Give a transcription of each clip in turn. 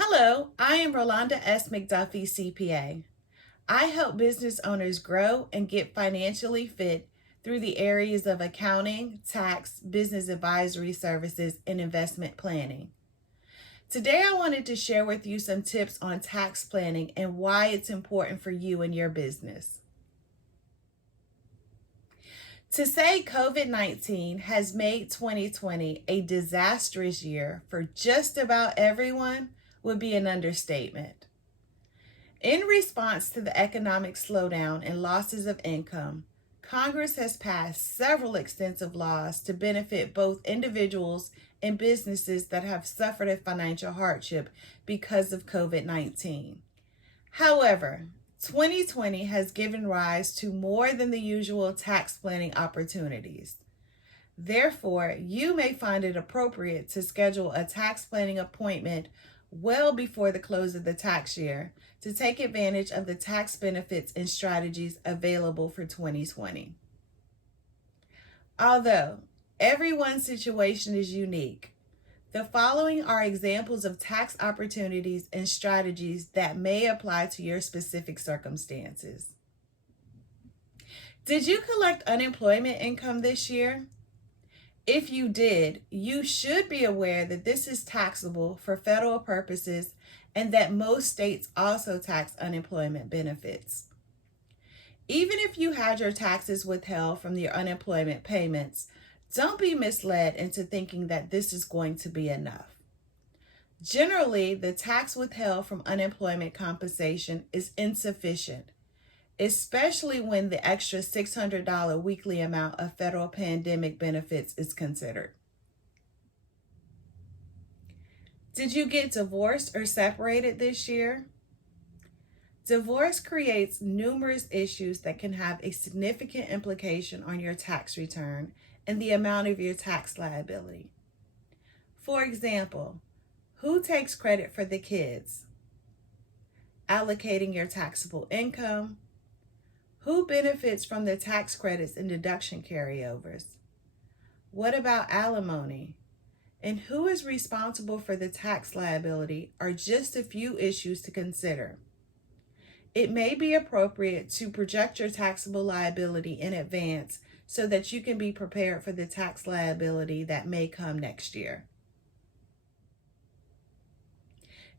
Hello, I am Rolanda S. McDuffie, CPA. I help business owners grow and get financially fit through the areas of accounting, tax, business advisory services, and investment planning. Today, I wanted to share with you some tips on tax planning and why it's important for you and your business. To say COVID-19 has made 2020 a disastrous year for just about everyone would be an understatement. In response to the economic slowdown and losses of income, Congress has passed several extensive laws to benefit both individuals and businesses that have suffered a financial hardship because of COVID-19. However, 2020 has given rise to more than the usual tax planning opportunities. Therefore, you may find it appropriate to schedule a tax planning appointment well before the close of the tax year to take advantage of the tax benefits and strategies available for 2020. Although everyone's situation is unique, the following are examples of tax opportunities and strategies that may apply to your specific circumstances. Did you collect unemployment income this year? If you did, you should be aware that this is taxable for federal purposes and that most states also tax unemployment benefits. Even if you had your taxes withheld from your unemployment payments, don't be misled into thinking that this is going to be enough. Generally, the tax withheld from unemployment compensation is insufficient, especially when the extra $600 weekly amount of federal pandemic benefits is considered. Did you get divorced or separated this year? Divorce creates numerous issues that can have a significant implication on your tax return and the amount of your tax liability. For example, who takes credit for the kids? Allocating your taxable income? Who benefits from the tax credits and deduction carryovers? What about alimony? And who is responsible for the tax liability are just a few issues to consider. It may be appropriate to project your taxable liability in advance so that you can be prepared for the tax liability that may come next year.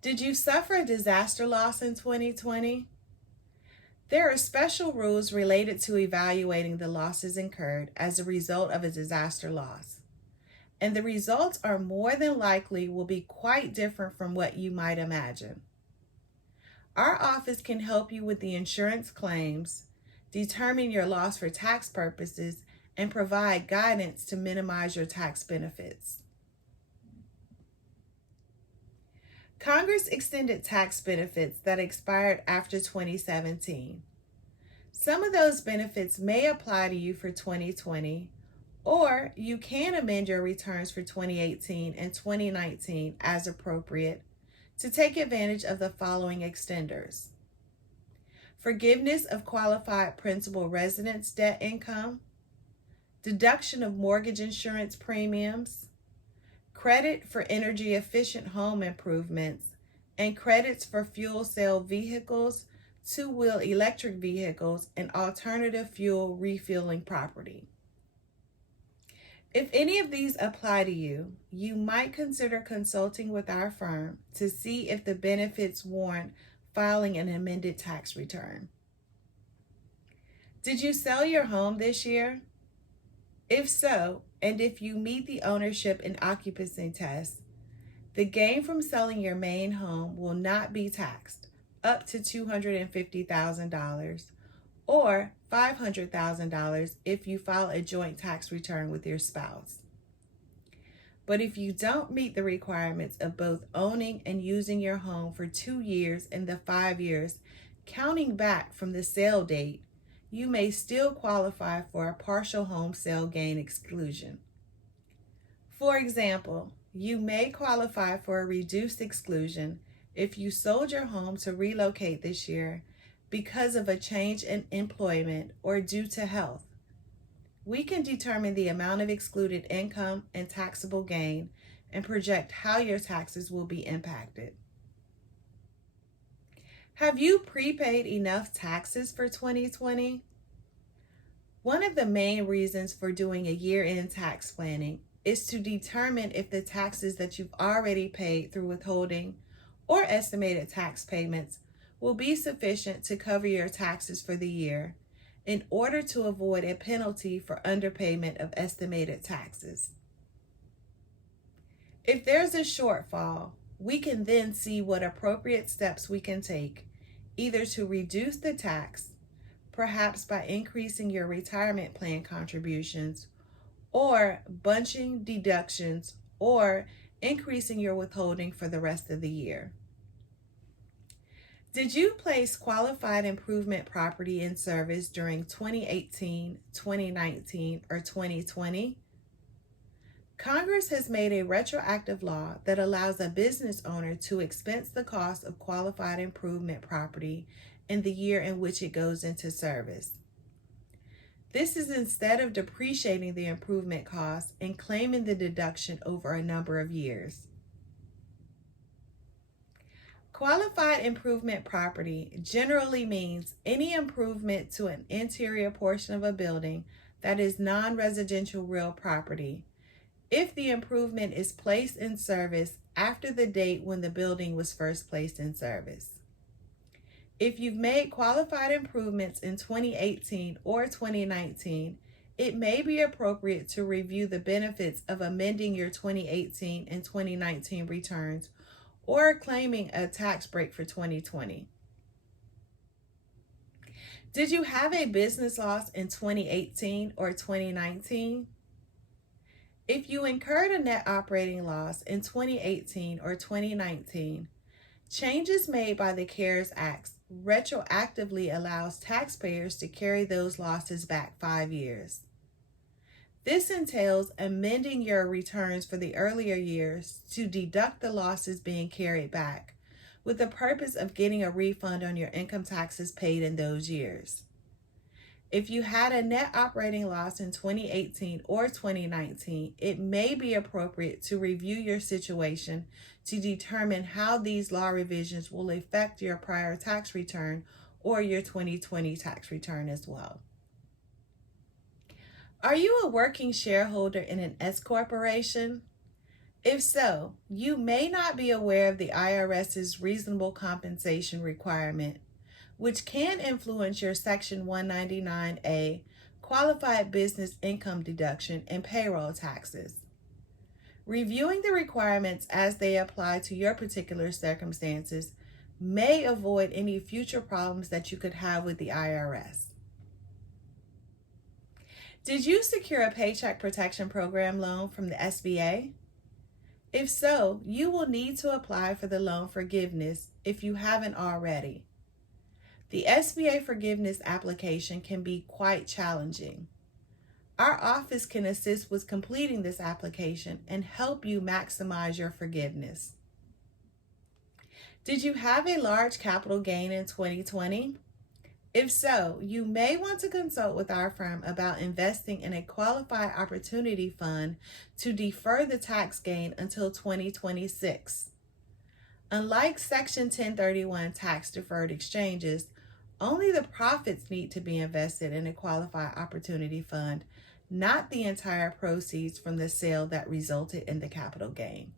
Did you suffer a disaster loss in 2020? There are special rules related to evaluating the losses incurred as a result of a disaster loss, and the results are more than likely will be quite different from what you might imagine. Our office can help you with the insurance claims, determine your loss for tax purposes, and provide guidance to minimize your tax benefits. Congress extended tax benefits that expired after 2017. Some of those benefits may apply to you for 2020, or you can amend your returns for 2018 and 2019 as appropriate to take advantage of the following extenders: forgiveness of qualified principal residence debt income, deduction of mortgage insurance premiums, credit for energy efficient home improvements, and credits for fuel cell vehicles, two-wheel electric vehicles, and alternative fuel refueling property. If any of these apply to you, you might consider consulting with our firm to see if the benefits warrant filing an amended tax return. Did you sell your home this year? If so, and if you meet the ownership and occupancy test, the gain from selling your main home will not be taxed up to $250,000 or $500,000 if you file a joint tax return with your spouse. But if you don't meet the requirements of both owning and using your home for 2 years in the 5 years counting back from the sale date, you may still qualify for a partial home sale gain exclusion. For example, you may qualify for a reduced exclusion if you sold your home to relocate this year because of a change in employment or due to health. We can determine the amount of excluded income and taxable gain and project how your taxes will be impacted. Have you prepaid enough taxes for 2020? One of the main reasons for doing a year-end tax planning is to determine if the taxes that you've already paid through withholding or estimated tax payments will be sufficient to cover your taxes for the year in order to avoid a penalty for underpayment of estimated taxes. If there's a shortfall, we can then see what appropriate steps we can take, either to reduce the tax, perhaps by increasing your retirement plan contributions, or bunching deductions, or increasing your withholding for the rest of the year. Did you place qualified improvement property in service during 2018, 2019, or 2020? Congress has made a retroactive law that allows a business owner to expense the cost of qualified improvement property in the year in which it goes into service. This is instead of depreciating the improvement cost and claiming the deduction over a number of years. Qualified improvement property generally means any improvement to an interior portion of a building that is non-residential real property, if the improvement is placed in service after the date when the building was first placed in service. If you've made qualified improvements in 2018 or 2019, it may be appropriate to review the benefits of amending your 2018 and 2019 returns or claiming a tax break for 2020. Did you have a business loss in 2018 or 2019? If you incurred a net operating loss in 2018 or 2019, changes made by the CARES Act retroactively allows taxpayers to carry those losses back 5 years. This entails amending your returns for the earlier years to deduct the losses being carried back, with the purpose of getting a refund on your income taxes paid in those years. If you had a net operating loss in 2018 or 2019, it may be appropriate to review your situation to determine how these law revisions will affect your prior tax return or your 2020 tax return as well. Are you a working shareholder in an S corporation? If so, you may not be aware of the IRS's reasonable compensation requirement, which can influence your Section 199A qualified business income deduction and payroll taxes. Reviewing the requirements as they apply to your particular circumstances may avoid any future problems that you could have with the IRS. Did you secure a Paycheck Protection Program loan from the SBA? If so, you will need to apply for the loan forgiveness if you haven't already. The SBA forgiveness application can be quite challenging. Our office can assist with completing this application and help you maximize your forgiveness. Did you have a large capital gain in 2020? If so, you may want to consult with our firm about investing in a qualified opportunity fund to defer the tax gain until 2026. Unlike Section 1031 tax-deferred exchanges, only the profits need to be invested in a qualified opportunity fund, not the entire proceeds from the sale that resulted in the capital gain.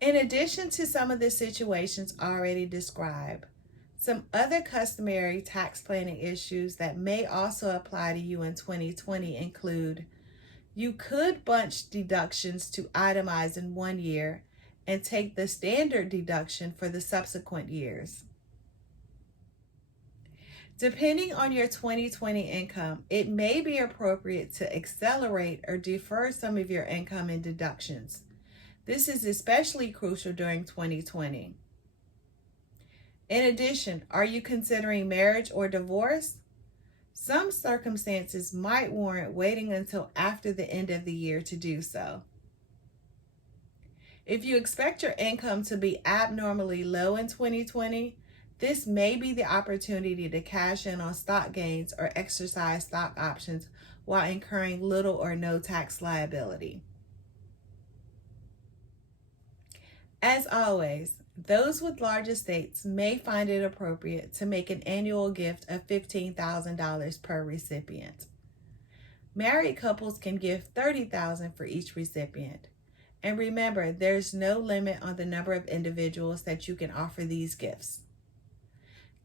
In addition to some of the situations already described, some other customary tax planning issues that may also apply to you in 2020 include: you could bunch deductions to itemize in 1 year and take the standard deduction for the subsequent years. Depending on your 2020 income, it may be appropriate to accelerate or defer some of your income and deductions. This is especially crucial during 2020. In addition, are you considering marriage or divorce? Some circumstances might warrant waiting until after the end of the year to do so. If you expect your income to be abnormally low in 2020, this may be the opportunity to cash in on stock gains or exercise stock options while incurring little or no tax liability. As always, Those with large estates may find it appropriate to make an annual gift of $15,000 per recipient. Married couples can give $30,000 for each recipient. And remember, there's no limit on the number of individuals that you can offer these gifts.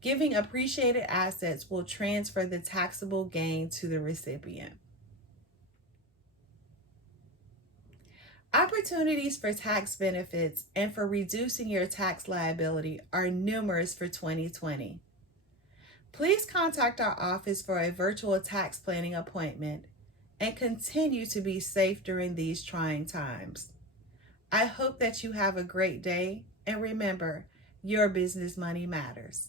Giving appreciated assets will transfer the taxable gain to the recipient. Opportunities for tax benefits and for reducing your tax liability are numerous for 2020. Please contact our office for a virtual tax planning appointment and continue to be safe during these trying times. I hope that you have a great day, and remember, your business money matters.